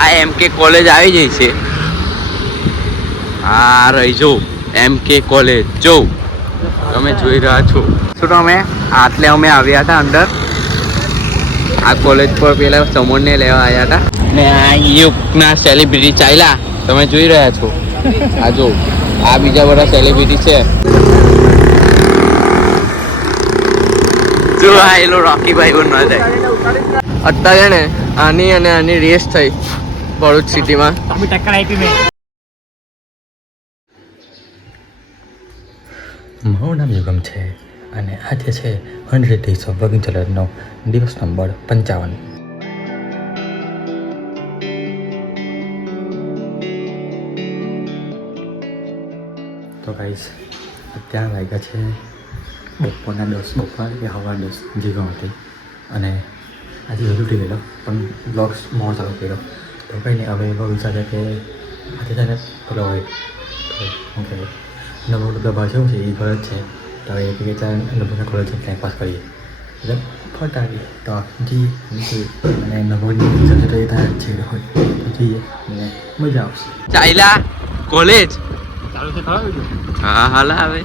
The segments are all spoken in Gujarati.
આ MK કોલેજ આવી જઈ છે. આ રહી જો MK કોલેજ જો તમે જોઈ રહ્યા છો. શું તમે આટલે અમે આવ્યા હતા અંદર આ કોલેજ પર પેલા સમોરને લેવા આવ્યા હતા ને આ યુગના સેલિબ્રિટી ચાલ્યા તમે જોઈ રહ્યા છો. આ જો આ બીજા બધા સેલિબ્રિટી છે. જો આ એલો રોકી ભાઈ બન ના જાય. અત્યારે ને આની અને આની રેસ થઈ ભરૂચ સિટીમાં. મારું નામ યુગમ છે અને આજે છે 100 Days of Working ચેલેન્જનો દિવસ નંબર 55. તો ગાઈસ અત્યારે વાગ્યા છે બપોરના 10 બપોર કે સવાર 10 જેવા હતી અને આજે વહેલું ઉઠી ગયેલો પણ બ્લોગ્સ મોડો ચાલુ કર્યો. તો કંઈ નહીં હવે એવો વિચાર છે કે આજે છે ને પેલો હોય શું કહેવાય નવો ડબ્બા છે એ ઘર જ છે. તો હવે એક ચાર નવોના કોલેજ ટાઈમ પાસ કરીએ એટલે ફરતા આવીએ તો જઈએ અને નવોની સબ્જેક્ટ એ થાય છે હોય તો જઈએ અને મજા આવશે. ચાલ્યા કોલેજ હા હાલ આવે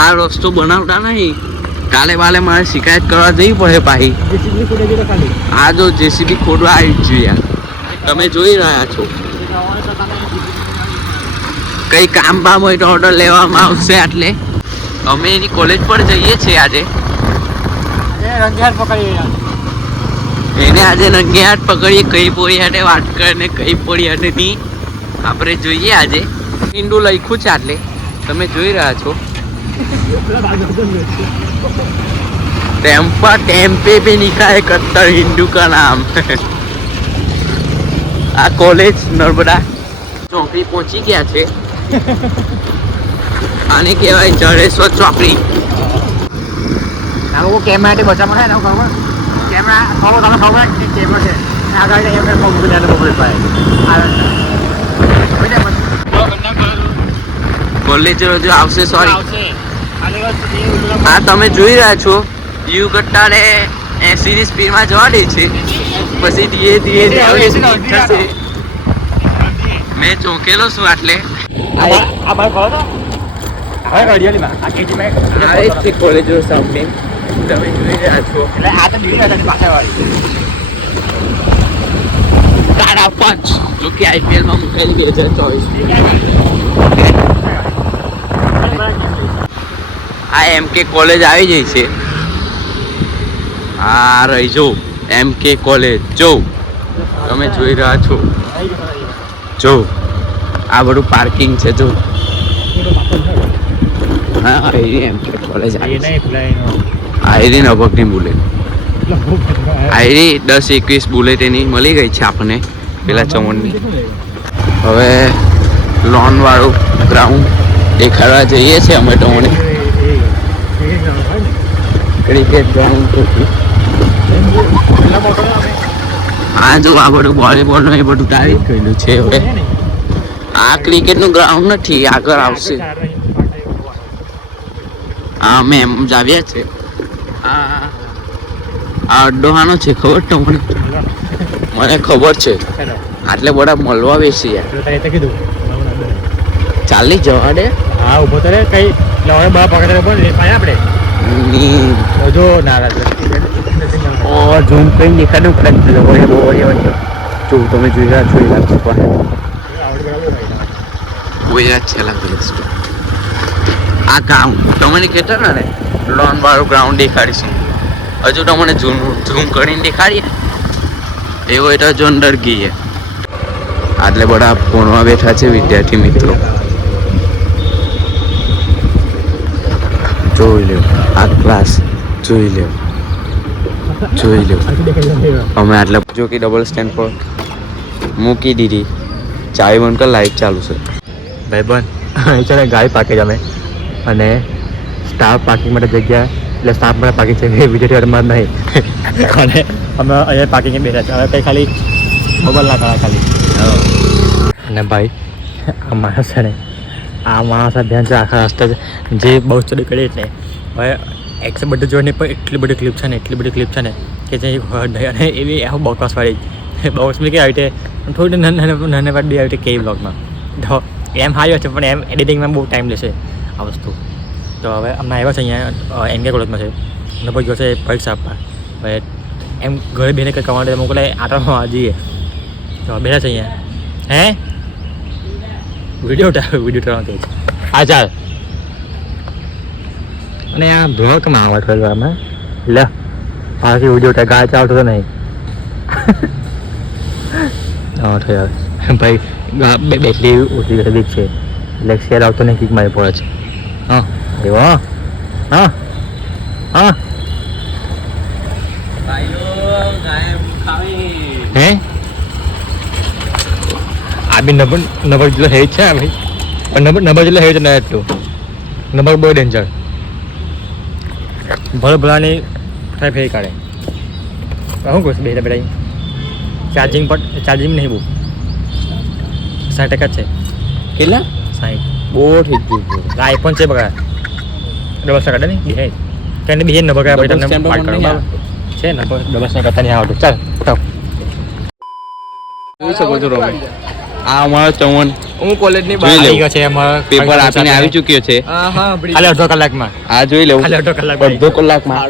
આ રસ્તો બનાવતા નહીં. કાલે બાલે મારે શિકાયત કરવા જવી પડે પાછી. આ જો જેસીબી ખોડવા આવી જ જોઈએ. તમે જોઈ રહ્યા છો કઈ કામ બામ હોય તો ઓર્ડર લેવામાં આવશે. એટલે અમે એની કોલેજ પર જઈએ છીએ આજે. એને આજે રંગે હાથ પકડીએ કઈ પોળી હાટે વાત કરે ને કઈ પોળી હાટે નહીં આપણે જોઈએ. આજે હિન્દુ લખ્યું છે એટલે તમે જોઈ રહ્યા છો. टेम्पे पे लिखा है कट्टर हिंदू का नाम. आ कॉलेज नर्मदा ચોકડી પહોંચી ગયા છે. આને કહેવાય જડેશ્વર ચોકડી. આ લોકો કેમેરા માટે બચાવવા છે ને ખબર કેમેરા ખબર તમે ખબર કે કેમેરો છે આગળ જઈને મોબાઈલ કોલેજ રોજ આવશે. સોરી આ તમે જોઈ રહ્યા છો યુ કટ્ટારે 80 ની સ્પીડમાં જવા દે છે પછી ધીરે ધીરે થશે. મેં ચોંકેલો છું એટલે કોલેજ સામે તમે જોઈ રહ્યા છો. તારા 5 જો કે IPL માં મુકાયેલી 2024 આ MK કોલેજ આવી જઈ છે. આ રહી જો MK કોલેજ જો તમે જોઈ રહ્યા છો. જો આ બધું પાર્કિંગ છે. જો હા MK કોલેજ આયરી નવકની બુલેટ આયરી 10-21 બુલેટ એની મળી ગઈ છે આપણને પેલા ચમણની. હવે લોન વાળું ગ્રાઉન્ડ દેખાડવા જઈએ છીએ અમે તો. મને ક્રિકેટ ગ્રાઉન્ડ આ જો આ બધું વોલીબોલ એ બધું ટાળી ગયેલું છે. હવે આ ક્રિકેટનું ગ્રાઉન્ડ નથી આગળ આવશે. હા અમે એમ જ આવ્યા છે. આ અડ્ડોહાનો છે ખબર તમને? મને ખબર છે આટલે બધા મળવા બેસી ચાલી જવા દે. હા ઉભો તો રે કઈ લવાય બા પકડે પણ આપણે જો નારાજ ઓ ઝૂમ કરીને દેખાડું પડે. જો તમે જોઈ રહ્યા છો કોઈ જ છે આ ગ્રાઉન્ડ તમને કહેતા ને લોન વાળું ગ્રાઉન્ડ દેખાડીશું. હજુ તમને ઝૂમ કરીને દેખાડીએ એવો એટલે જો અંદર ગઈએ. આટલે બધા ભણવા બેઠા છે વિદ્યાર્થી મિત્રો. જોઈ લો આ ક્લાસ જોઈ લો અમે આટલે જો કે ડબલ સ્ટેન્ડ પર મૂકી દીધી. ચાવી બંધ કર લાઈટ ચાલુ છે. ભાઈબંધ છે ને ગાડી પાકે અમે અને સ્ટાફ પાર્કિંગ માટે જગ્યા એટલે સ્ટાફ માટે પાર્કિંગ છે વિજયમાં નહીં અને અમે અહીંયા પાર્કિંગ બેઠા છે. હવે કંઈ ખાલી મોબાઈલ ના કરા ખાલી. અને ભાઈ આ માણસ છે ને આ માણસ ધ્યાન છે આખા રસ્તે જે બહુ સ્ટડી કરી એટલે હવે એક્સેપ્ટ બધું જોઈને પણ એટલી બધી ક્લિપ છે ને કે જે અને એવી આવું બકવાસવાળી બાઉન્સમાં કે આવી રીતે થોડી નાના વાત બી આવી રીતે કે બ્લોગમાં તો એમ હાર્યો છે પણ એમ એડિટિંગમાં બહુ ટાઈમ લેશે આ વસ્તુ તો હવે અમને આવ્યા છે અહીંયા એમકે કોલેજમાં છે અને પછી ગયો છે પરીક્ષા આપવા હવે એમ ઘરે બેને કંઈ કમાડે મોકલે આટામાં જઈએ તો બેઠા છે અહીંયા હે વિડીયો ઉઠાવવાનું કહે હા ચાલ અને આ બ્લોગમાં આવવા થયું આમાં લે બાકી વિડીયો ઉઠા ગાય ચાલતો તો નહીં હા થયો ભાઈ બેટલી ઓછી ખરીદી છે એટલે શેર આવતો નહીં કિક મારી પડે છે હા એવો હા હા હે આ બી નંબર જેટલો હે છે ભાઈ પણ નંબર જેટલો હે છે ને એટલું નંબર બહુ ડેન્જર ભલે ભલાની થાય ફેરી કાઢે શું કહું છું બેટા ચાર્જિંગ નહીં બહુ 60% છે કેટલા 60 બહુ થઈ ગયું આઈફોન છે બગા ડબલ સ્ટાર કાઢે ને બિહાઈ તેને બિહાઈ ન બગા ભાઈ તમને પાડ કરો છે ને ડબલ સ્ટાર કરતા નહીં આવડતું ચાલ ઉઠાવ જોઈ શકો છો રોમે આ અમારો ચમન હું કોલેજની જોઈ આવી લેવું. ગયો છે એમાં પેપર આપીને આવી ચૂક્યો છે ખાલી અડધો કલાકમાં આ જોઈ લેવું ખાલી અડધો કલાક અડધો કલાકમાં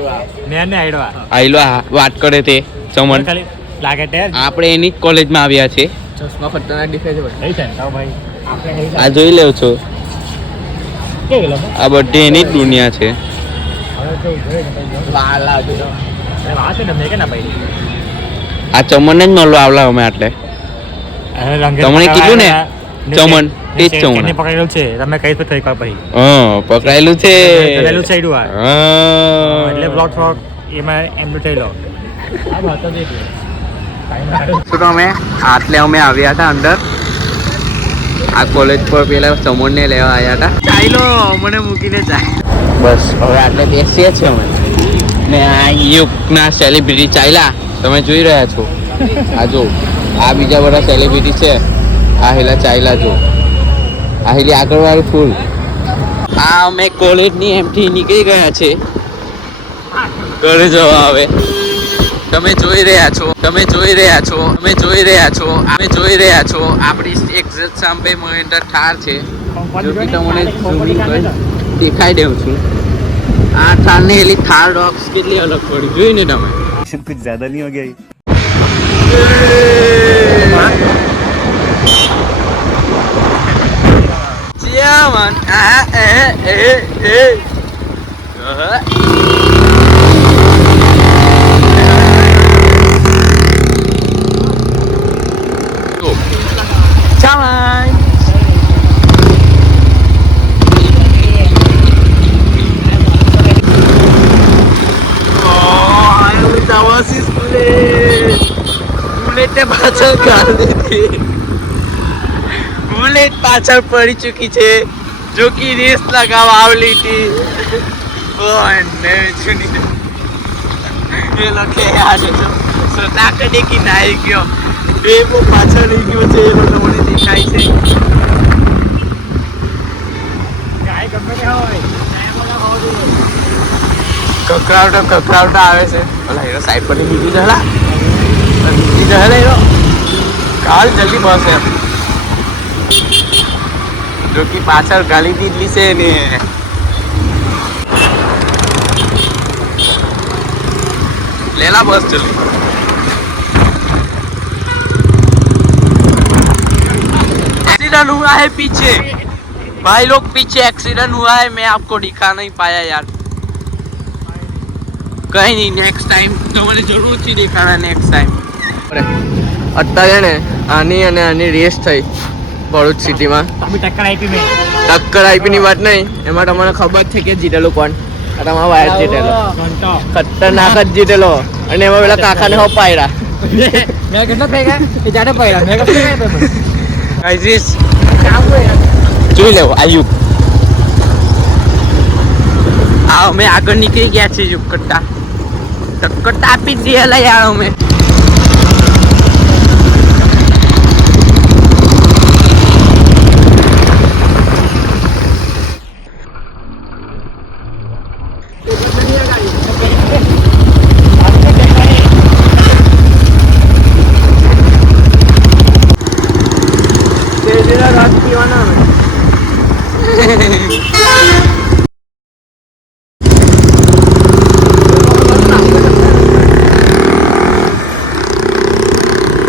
મેં ને આઈડવા આઈલો વાત કરે તે ચમન ખાલી લાગે તે આપણે એની જ કોલેજમાં આવ્યા છે ચશ્મા ખતરનાક દેખાય છે નહીં છે ને ભાઈ આપણે આ જોઈ લેવ છો કેવું લાગે આ બધી એની જ દુનિયા છે હવે તો વાલા જો અરે વાત છે ને મેં કે ના ભાઈ આ ચમનને જ મળવા આવલા અમે એટલે તમને કીધું ને ચમન તે જ ચમન પકડેલું છે તમે કઈ તો થઈ કા ભાઈ હા પકડાયેલું છે પકડેલું છે ઈડું આ હા એટલે બ્લોક થોક એમાં એમનું થઈ લો આ વાત તો દેખ શું તો અમે આવ્યા હતા અંદર આ કોલેજ પર પેલા ચમનને લેવા આવ્યા હતા ચાલો મને મૂકીને જાય બસ હવે આટલે બેસીએ છીએ અમે ને આ યુગના સેલિબ્રિટી ચાલ્યા તમે જોઈ રહ્યા છો આ જો આ બીજા બધા સેલિબ્રિટી છે આ હેલા ચાલ્યા જો આ હેલી આગળવાળું ફૂલ આ અમે કોલેજની એમથી નીકળી ગયા છે ઘરે જવા આવે તમે જોઈ રહ્યા છો આપણી એક્ઝેક્ટ સામે મહેન્દ્ર થાર છે જો કે તમને ઝૂમિંગ કરી દેખાઈ દઉં છું આ થાર ને એલી થાર ડોગ્સ કેટલી અલગ પડી જોઈ ને તમે कुछ ज्यादा नहीं हो गया Jaman Jaman બુલેટ પાછળ પડી ચૂકી છે જો કે રેસ લગાવવા આવલી હતી એ લખે યાર સટાકડે કી નાઈ ગયો એ બહુ પાછળ રહી ગયો છે એ લોકો મને દેખાય છે કકરાવટા આવે છે ઓલા હીરો સાઈડ પર બીજી જલા કાલ જલ્દી બસ એમ જો કે પાછળ ગાલી દીધલી છે ને લેલા बस जल्दी एक्सीडेंट हुआ है पीछे भाई लोग पीछे एक्सीडेंट हुआ है मैं आपको दिखा नहीं पाया यार कहीं नहीं नेक्स्ट टाइम तुम्हारी जरूर थी दिखाना नेक्स्ट टाइम અત્યારે ને આની અને આની રેસ થઈ ભરૂચ સિટીમાં ટક્કર આપીની વાત નહીં એમાં તમને ખબર છે કે જીતેલો કોણ આ તમારો વાયર જીતેલો ખતરનાક જ જીતેલો અને એમાં પેલા કાકાને હો પાયરા જોઈ લેવો આયુબ આ અમે આગળ નીકળી ગયા છીએ યુગ કરતા ટક્કર તો આપી જ દીધેલા યાર અમે જવાના અમે.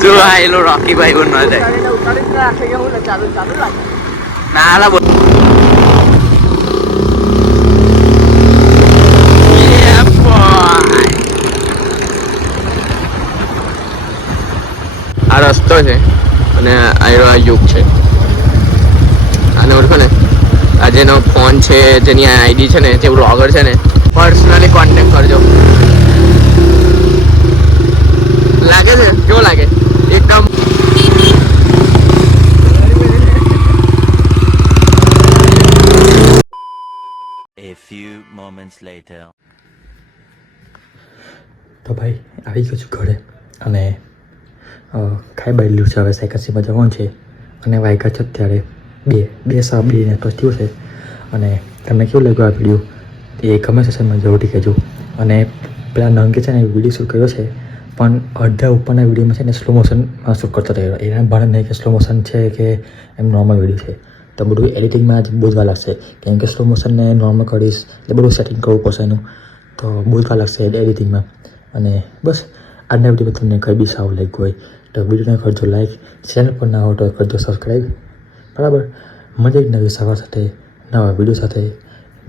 જો આ એલો રોકી ભાઈ બન ના જાય ઉતારી જ રાખે કે હું ચાલુ લાગે. ના આલા બોલ આ રસ્તો છે અને આ યુગ છે. આને ઓળખો ને, આ જેનો ફોન છે, જેની આઈડી છે ને, જે બ્લોગર છે ને, પર્સનલી કોન્ટેક્ટ કરજો. લાગે છે કેવો લાગે? એકદમ A few moments later. તો ભાઈ આવી ગયો છું ઘરે અને ખાઈ બાયેલું છે. હવે સાયકસીમાં જવાનું છે અને વાગ્યા છે અત્યારે બે સવા બે ને તો થયું છે. અને તમને કેવું લાગ્યું આ વિડીયો એ કમેન્ટ સેક્શનમાં જરૂરથી કહેજો. અને પેલા નંગે છે ને વિડીયો શૂટ કર્યો છે પણ અડધા ઉપરના વિડીયોમાં છે ને સ્લો મોશનમાં શૂટ કરતો રહ્યો. એના ભાન નહીં કે સ્લો મોશન છે કે એમ નોર્મલ વિડીયો છે. તો બધું એડિટિંગમાં જ બહુ જ વાર લાગશે કેમ કે સ્લો મોશનને નોર્મલ કરીશ એટલે બધું સેટિંગ કરવું પડશે એનું. તો બહુ જ વાર લાગશે એડિટિંગમાં. અને બસ આજના વિડીયોમાં તમને કંઈ બી સારું લાગ્યું હોય તો વિડીયોને કરજો લાઈક, ચેનલ પર ના હોય તો કરજો સબસ્ક્રાઈબ. બરાબર, મજા એક નવી સવાર સાથે નવા વિડીયો સાથે.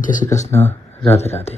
જય શ્રી કૃષ્ણ, રાધે રાધે.